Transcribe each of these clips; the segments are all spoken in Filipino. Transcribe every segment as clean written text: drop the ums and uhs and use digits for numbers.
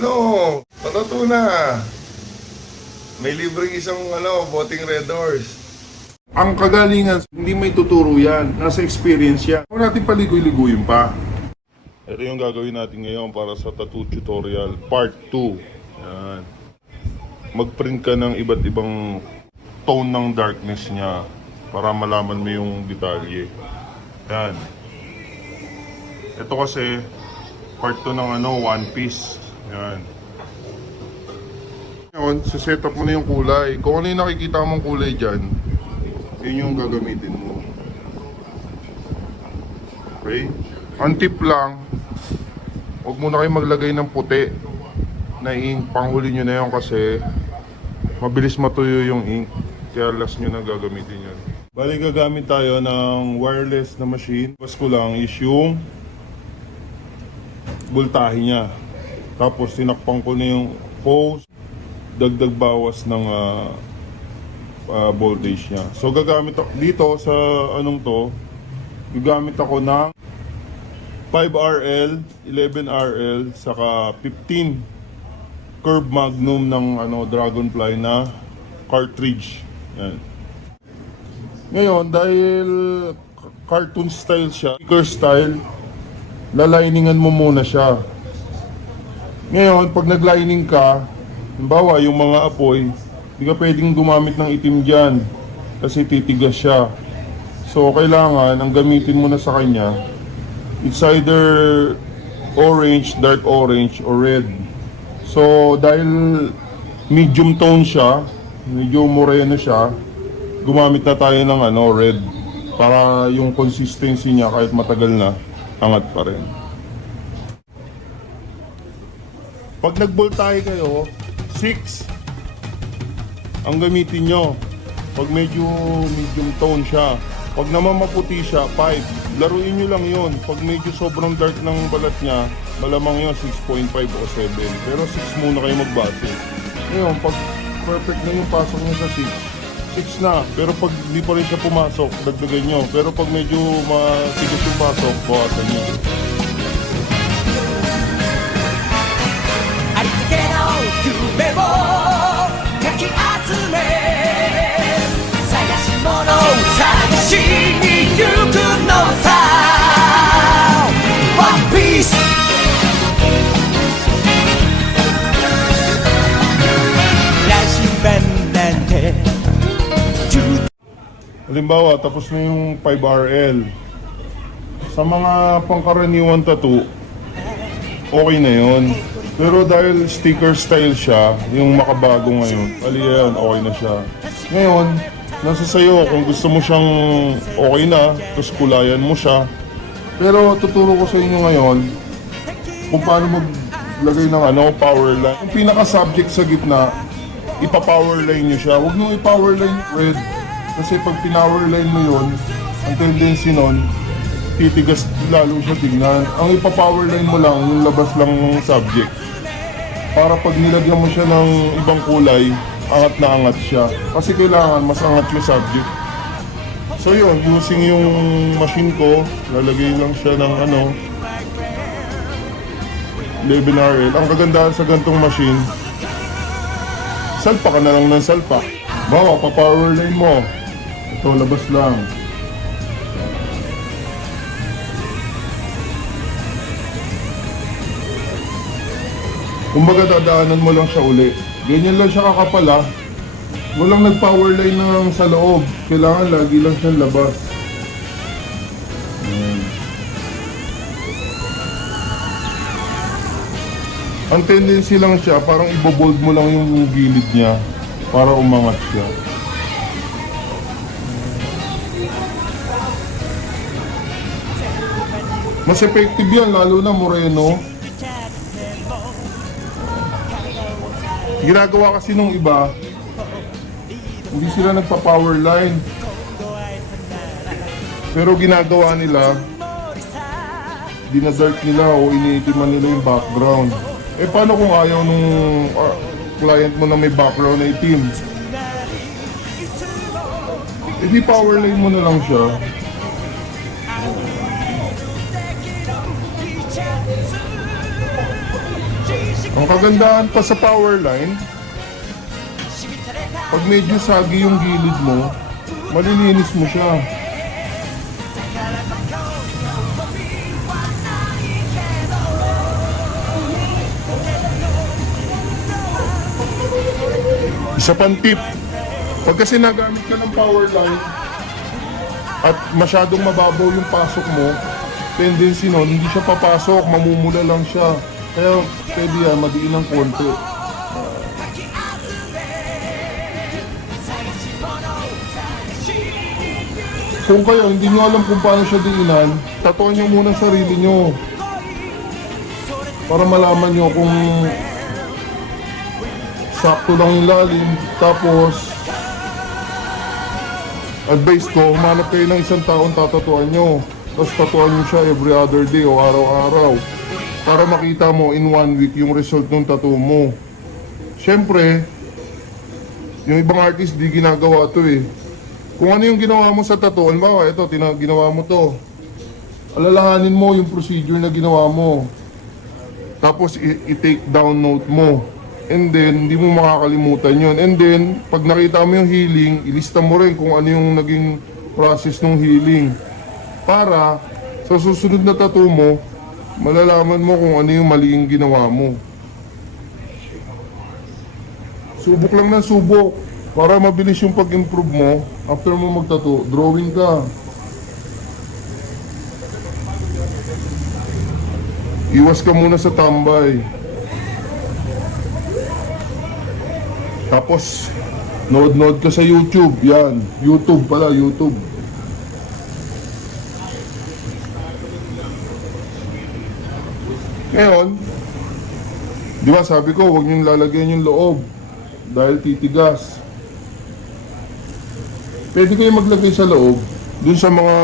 Ano? Patuto na. May libreng isang boting Red Horse. Ang kagalingan, hindi may tuturo yan. Nasa experience yan. Huwag natin paligoy-ligoyin pa. Ito yung gagawin natin ngayon para sa tattoo tutorial part 2. Yan. Mag-print ka ng iba't ibang tone ng darkness niya para malaman mo yung detalye. Yan. Ito kasi part 2 ng One Piece. Yan. Ngayon, set up mo na yung kulay. Kung ano yung nakikita mong kulay dyan, yun yung gagamitin mo. Okay? Ang tip lang, huwag muna kayo maglagay ng puti na ink. Panghuli nyo na yun kasi mabilis matuyo yung ink. Kaya last nyo na gagamitin yun. Bali, gagamit tayo ng wireless na machine. Bas ko lang is yung voltahe niya. Tapos sinakpan ko na yung pose, dagdag bawas ng voltage niya. So gagamit ako dito sa gagamit ako ng 5RL, 11RL, saka 15 curve magnum ng Dragonfly na cartridge. Yan. Ngayon, dahil cartoon style siya, sticker style, laliningan mo muna siya. Ngayon, pag naglining ka, halimbawa yung mga apoy, hindi ka pwedeng gumamit ng itim dyan kasi titigas siya. So, kailangan, ang gamitin mo na sa kanya, it's either orange, dark orange, or red. So, dahil medium tone siya, medyo moreno siya, gumamit na tayo ng red para yung consistency niya kahit matagal na, angat pa rin. Pag nag-voltahe kayo, 6 ang gamitin nyo. Pag medyo medium tone siya. Pag naman maputi siya, 5. Laruin nyo lang yon. Pag medyo sobrang dark ng balat niya, malamang yun 6.5 o 7. Pero 6 muna kayo magbase. Ngayon, pag perfect na yung pasok niya sa 6 na. Pero pag hindi pa rin siya pumasok, dagdagan nyo. Pero pag medyo matigas yung pasok, bawasan nyo. Halimbawa, tapos na yung 5RL. Sa mga pangkaraniwan tattoo, okay na yun. Pero dahil sticker style siya, yung makabago ngayon, bali yan, okay na siya. Ngayon, nasa sayo kung gusto mo siyang okay na, tapos kulayan mo siya. Pero tuturo ko sa inyo ngayon kung paano maglagay ng power line. Yung pinaka-subject sa gitna, ipa-power line nyo siya. Huwag nyo i-power line red. Kasi pag pinower line mo yun, ang tendency nun, titigas lalo siya tignan. Ang ipa-power line mo lang, yung labas lang ng subject. Para pag nilagyan mo siya ng ibang kulay, angat na angat siya. Kasi kailangan mas angat yung subject. So yun, using yung machine ko, lalagay lang siya ng 11RL. Ang kagandahan sa gantong machine, salpa ka na lang ng salpa. Bawa, pa-power line mo. Ito, labas lang. Kumbaga dadaanan mo lang siya uli. Ganyan lang siya kakapala. Walang nag-power line ng sa loob. Kailangan lagi lang siyang labas. Ang tendency lang siya, parang ibobold mo lang yung gilid niya para umangat siya. Mas effective yan, lalo na moreno. Ginagawa kasi nung iba, hindi sila nagpa-power line. Pero ginagawa nila, dinadark nila o iniitiman nila yung background. Eh paano kung ayaw nung client mo na may background na itim? Eh di power line mo na lang siya. Ang kagandahan pa sa power line, pag medyo sagi yung gilid mo, malilinis mo siya. Isa pang tip, pag kasi nagamit ka ng power line at masyadong mababaw yung pasok mo, tendency nun, hindi siya papasok, mamumula lang siya. Kaya pwede yan, madiin ng konti. Kung kayo hindi nyo alam kung paano siya diinan, tatuan nyo muna ang sarili nyo. Para malaman nyo kung sakto lang yung lalim. Tapos, advice ko, humanap kayo ng isang taong tatatuan nyo. Tapos tatuan nyo siya every other day o araw-araw. Para makita mo in 1 week yung result ng tattoo mo. Siyempre, yung ibang artist di ginagawa to eh. Kung ano yung ginawa mo sa tattoo, halimbawa, ito, ginawa mo to. Alalahanin mo yung procedure na ginawa mo. Tapos, i-take down note mo. And then, hindi mo makakalimutan yun. And then, pag nakita mo yung healing, ilista mo rin kung ano yung naging process ng healing. Para, sa susunod na tattoo mo, malalaman mo kung ano yung mali yung ginawa mo. Subok lang ng subok. Para mabilis yung pag-improve mo, after mo magtattoo, drawing ka. Iwas ka muna sa tambay. Tapos, nood ka sa YouTube. Yan, YouTube pala, YouTube. Ngayon, di ba sabi ko, huwag niyong lalagyan yung loob dahil titigas. Pwede kayo maglagay sa loob dun sa mga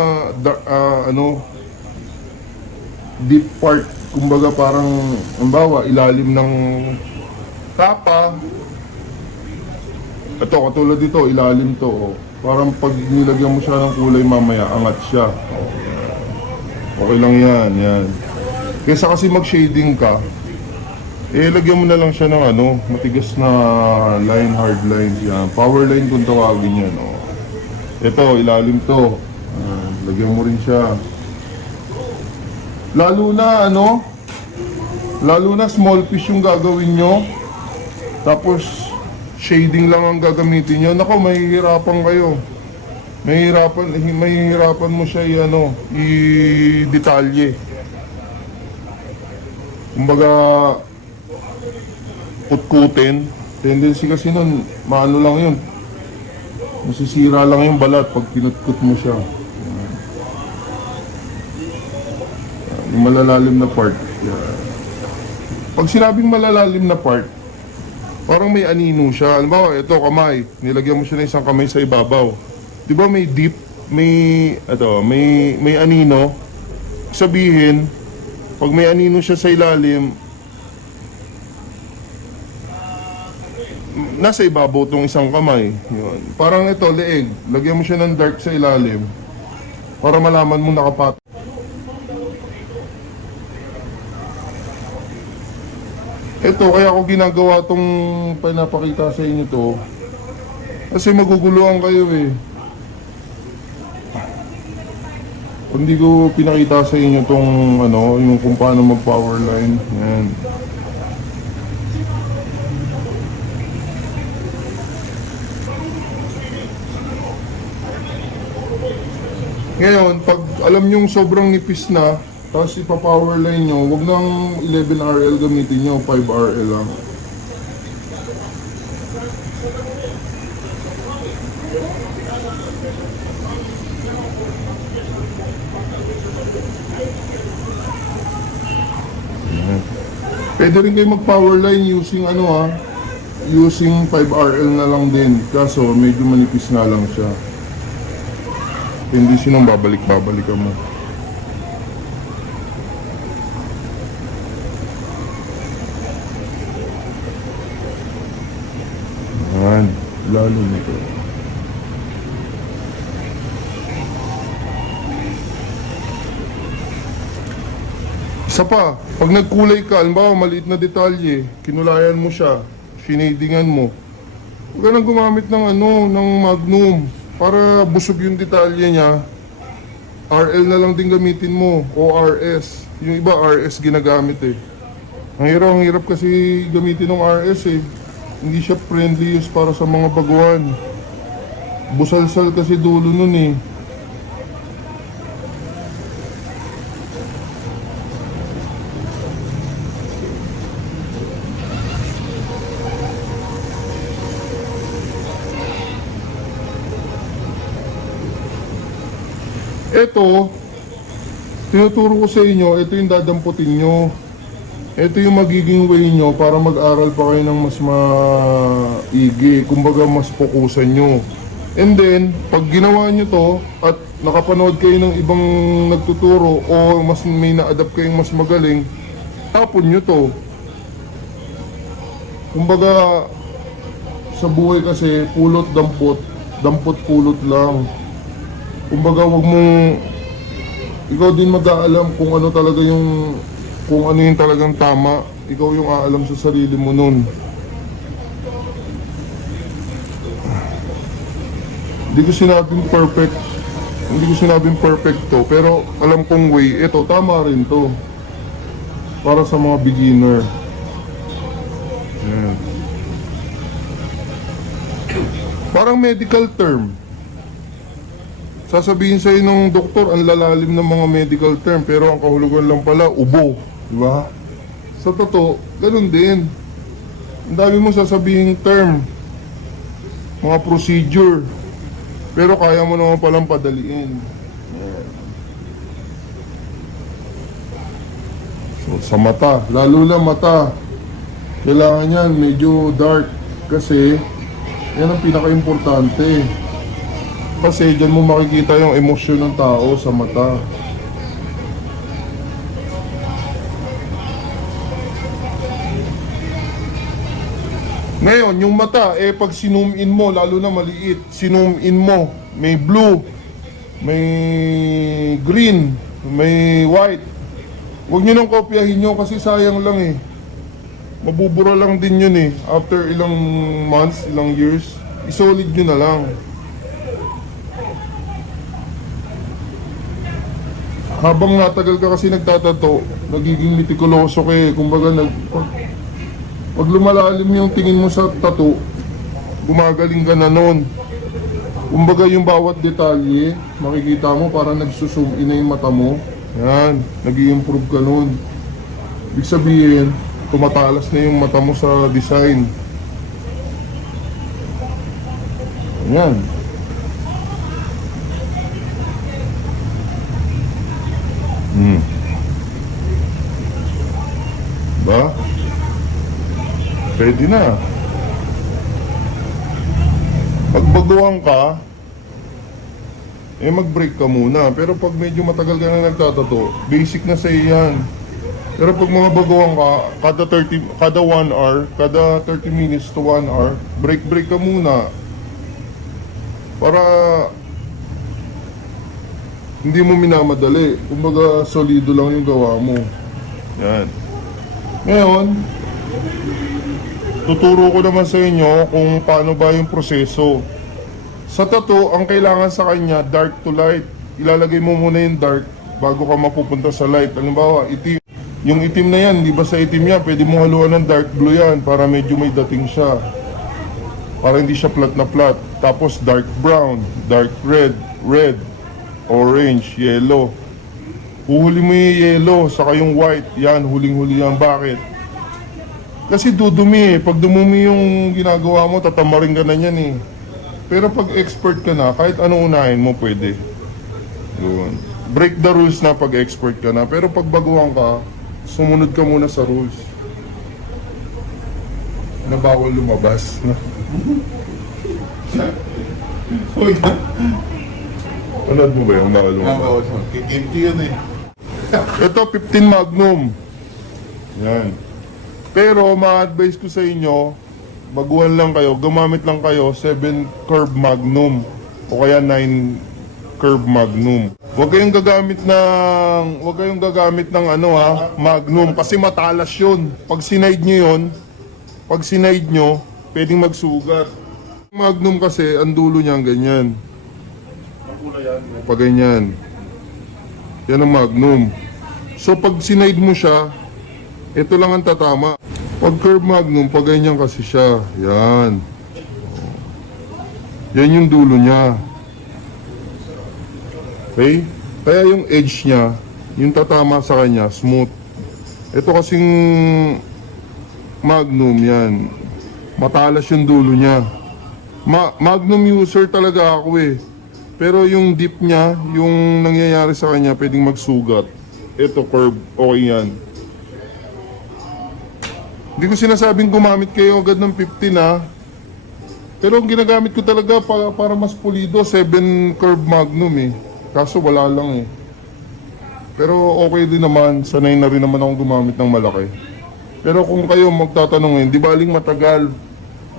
deep part, kumbaga parang halimbawa ilalim ng tapa. Ito katulad dito, ilalim to oh. Parang pag nilagyan mo siya ng kulay mamaya, angat siya. Okay lang yan. Kesa kasi mag-shading ka, lagyan mo na lang siya ng matigas na line, hard lines yan. Power line kung tawagin yan oh. Ito, ilalim to. Lagyan mo rin siya. Lalo na small piece yung gagawin nyo. Tapos, shading lang ang gagamitin nyo. Nako, mahihirapan kayo. Mahihirapan mo siya i-detalye. Kumbaga, kutkutin. Tendency kasi nun, maano lang yun. Masisira lang yung balat pag pinutkot mo siya. Yung malalalim na part. Pag sinabing malalalim na part, parang may anino siya. Halimbawa, ito kamay. Nilagyan mo siya ng isang kamay sa ibabaw. Di ba may deep, may anino? Sabihin, pag may anino siya sa ilalim, nasa ibabaw tong isang kamay. Yun. Parang ito, leeg. Lagyan mo siya ng dark sa ilalim para malaman mo nakapat. Ito, kaya ako ginagawa tong pinapakita sa inyo to. Kasi maguguluhan kayo eh. Kung hindi ko pinakita sa inyo tong yung kung paano mag-power line. Yan. Ngayon, pag alam nyong sobrang nipis na, tapos ipa-power line nyo, huwag nang 11RL gamitin nyo, 5RL lang. Pwede rin kayo mag-power line using using 5RL na lang din. Kaso medyo manipis na lang siya. Hindi sinong babalik-babalikan mo. Ayan, lalo nito. Isa pa, pag nagkulay ka, halimbawa maliit na detalye, kinulayan mo siya, shinadingan mo, huwag ka nang gumamit ng ng Magnum para busog yung detalye niya. RL na lang din gamitin mo o RS. Yung iba RS ginagamit eh. Ang hirap kasi gamitin ng RS eh. Hindi siya friendly use para sa mga baguhan. Busalsal kasi dulo nun eh. Ito, tinuturo ko sa inyo, ito yung dadamputin nyo. Ito yung magiging way nyo para mag-aral pa kayo ng mas maigi. Kumbaga, mas fokusan nyo. And then, pag ginawa nyo to, at nakapanood kayo ng ibang nagtuturo, o mas may na-adapt kayong mas magaling, tapon nyo to. Kumbaga, sa buhay kasi, pulot, dampot, dampot, pulot lang. Kumbaga, wag mong ikaw din mag-aalam kung ano talaga yung kung ano yung talagang tama. Ikaw yung aalam sa sarili mo nun. Hindi ko sinabing perfect. Hindi ko sinabing perfect to, pero alam kong way. Ito, tama rin to. Para sa mga beginner. Ayan. Parang medical term. Sasabihin sa'yo ng doktor, ang lalalim ng mga medical term, pero ang kahulugan lang pala, ubo. Diba? Sa totoo, ganun din. Ang dami mo sasabihin term, mga procedure, pero kaya mo naman palang padaliin. So, sa mata, lalo na mata, kailangan yan medyo dark kasi yan ang pinaka-importante. Kasi dyan mo makikita yung emosyon ng tao sa mata. Ngayon, yung mata, pag sinum in mo, lalo na maliit, sinum in mo, may blue, may green, may white. Huwag nyo nang kopyahin nyo kasi sayang lang eh. Mabubura lang din yun eh. After ilang months, ilang years, isolid nyo na lang. Habang natagal ka kasi nagtatato, nagiging mitikuloso ka eh. Kumbaga, pag lumalalim yung tingin mo sa tattoo, gumagaling ka na nun. Kumbaga, yung bawat detalye, makikita mo parang nagsusum in na yung mata mo. Yan, nag-i-improve ka nun. Ibig sabihin, tumatalas na yung mata mo sa design. Yan. Ba? Pwede na. Pag baguhan ka, mag-break ka muna. Pero pag medyo matagal ka na nagtatato, basic na sa yan. Pero pag mga baguhan ka, kada 1 hour, kada 30 minutes to 1 hour, break ka muna. Para hindi mo minamadali. Kumbaga, solido lang yung gawa mo. Yan. Ngayon, tuturo ko naman sa inyo kung paano ba yung proseso. Sa tattoo, ang kailangan sa kanya, dark to light. Ilalagay mo muna yung dark bago ka mapupunta sa light. Halimbawa, itim. Yung itim na yan, di ba sa itim yan, pwede mo haluan ng dark blue yan para medyo may dating siya. Para hindi siya flat na flat. Tapos dark brown, dark red, orange, yellow. Uhuli mo yung yellow, saka yung white. Yan, huling-huli yan. Bakit? Kasi dudumi eh. Pag dumumi yung ginagawa mo, tatamarin ka na yan eh. Pero pag expert ka na, kahit anong unahin mo, pwede. Yun. Break the rules na pag expert ka na. Pero pag baguhan ka, sumunod ka muna sa rules. Na bawal lumabas. Panood mo ba yung bawal lumabas? Empty yan eh. Ito, 15 Magnum. Yan. Pero, ma-advise ko sa inyo, baguhan lang kayo, gumamit lang kayo 7 curve Magnum o kaya 9 curve magnum. Huwag kayong gagamit ng ano ha, magnum kasi matalas 'yun. Pag sinide nyo, pwedeng magsugat. Magnum kasi ang dulo niya ganyan. Pag ganyan. Yan ang magnum. So pag sinide mo siya, ito lang ang tatama. Pag curve magnum, pag ganyan kasi siya. Yan. Yan yung dulo niya. Okay? Kaya yung edge niya, yung tatama sa kanya, smooth. Ito kasing magnum yan. Matalas yung dulo niya. Magnum user talaga ako eh. Pero yung dip niya, yung nangyayari sa kanya, pwedeng magsugat. Ito curve, okay yan. Hindi ko sinasabing gumamit kayo agad ng 15 ha. Pero ang ginagamit ko talaga para mas pulido, 7 curve magnum eh. Kaso wala lang eh. Pero okay din naman, sanay na rin naman akong gumamit ng malaki. Pero kung kayo magtatanong di baling matagal,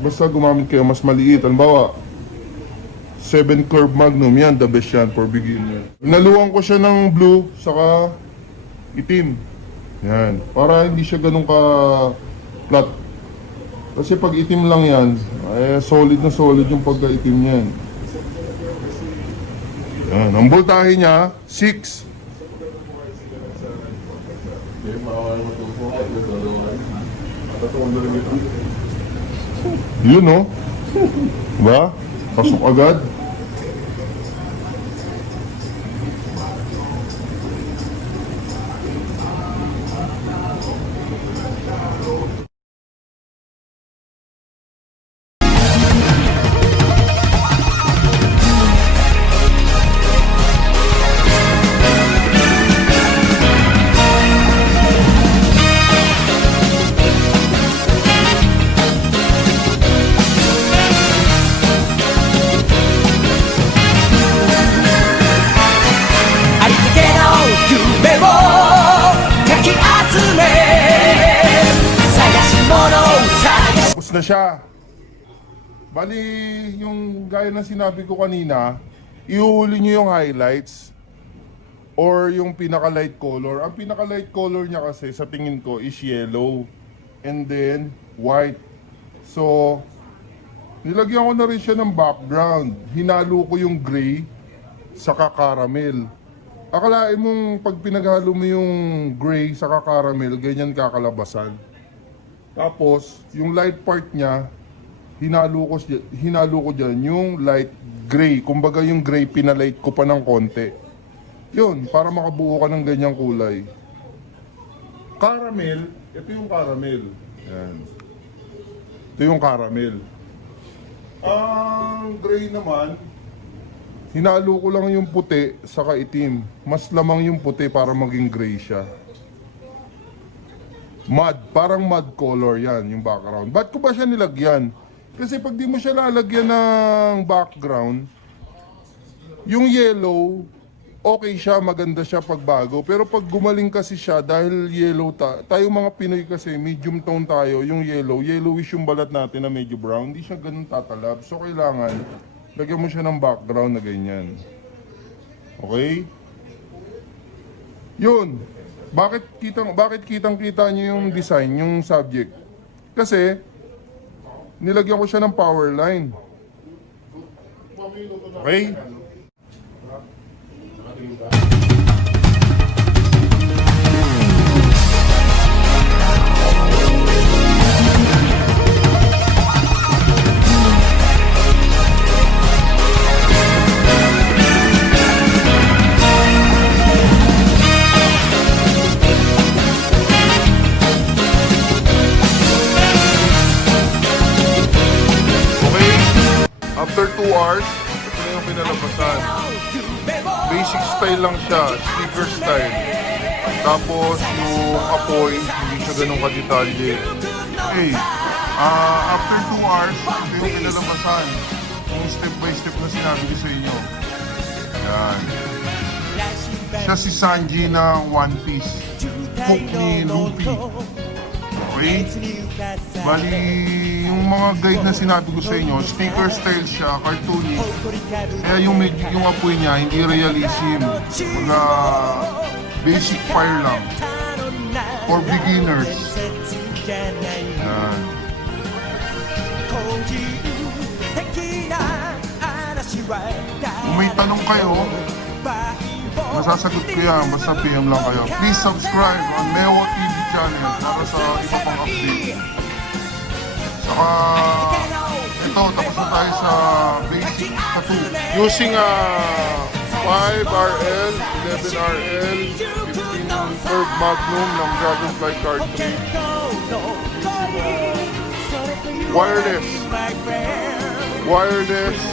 basta gumamit kayo mas maliit. Halimbawa, 7 curve magnum, yan, the best yan for beginner. Naluwan ko siya ng blue, saka itim. Yan, para hindi siya ganun ka flat. Kasi pag itim lang yan, solid na solid yung pagka-itim niyan. Yan, ang voltahe niya, 6. Yun no? Ba? Pasok agad. Tapos na siya. Bali, yung gaya na sinabi ko kanina, ihuli nyo yung highlights or yung pinaka-light color. Ang pinaka-light color niya kasi sa tingin ko is yellow and then white. So, nilagyan ko na rin siya ng background. Hinalo ko yung gray saka caramel. Akalain mong pag pinaghalo mo yung gray saka caramel, ganyan kakalabasan. Tapos, yung light part niya, hinalo ko dyan yung light gray. Kumbaga yung gray, pinalight ko pa ng konti. Yun, para makabuo ka ng ganyang kulay. Caramel, ito yung caramel. Yan. Ito yung caramel. Ang gray naman, hinalo ko lang yung puti saka itim. Mas lamang yung puti para maging gray siya. Mud, parang mud color yan yung background. Ba't ko ba siya nilagyan? Kasi pag di mo siya lalagyan ng background, yung yellow, okay siya, maganda siya pag bago. Pero pag gumaling kasi siya, dahil yellow tayo mga Pinoy kasi, medium tone tayo, yung yellowish yung balat natin na medyo brown, hindi siya ganun tatalab. So kailangan, lagyan mo siya ng background na ganyan. Okay? Yun. Bakit kitang-kita niyo yung design, yung subject? Kasi nilagyan ko siya ng power line. Okay? After 2 hours, ito na yung pinalabasan. Basic style lang siya, sneaker style. Tapos yung apoy, hindi siya ganun kadetalye. Okay, after 2 hours, ito yung pinalabasan. Yung step by step na sinabi ko sa inyo. Yan. Siya si Sanji na One Piece. Hook ni Luffy. Okay? Bali, yung mga guide na sinabi ko sa inyo, sticker style siya, cartoony. Kaya yung apoy niya, hindi realism. Mga basic fire lang. For beginners. Yan. Kung may tanong kayo, masasagot ko yan. Basta PM lang kayo. Please subscribe on Mewa TV channel para sa iba pang update. Saka, ito, tapos na tayo sa basic tattoo. Using 5RL, 11RL, 15 curve magnum ng Dragonfly cartridge. Wireless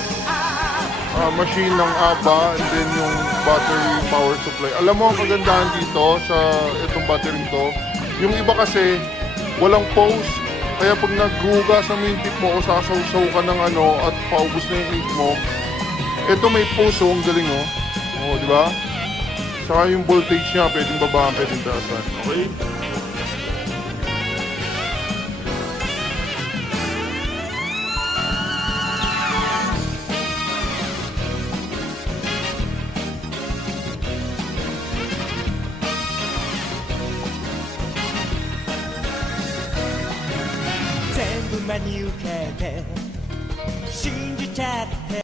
machine ng ABBA, and then yung battery power supply. Alam mo ang kagandahan dito sa itong battery to, yung iba kasi walang pause, kaya pag naghugas sa yung tip mo o sasawsaw ka ng ano at paubos na yung ink mo, ito may pause, ang galing di ba? Saka yung voltage niya pwedeng babaan, pwedeng taasan. Okay?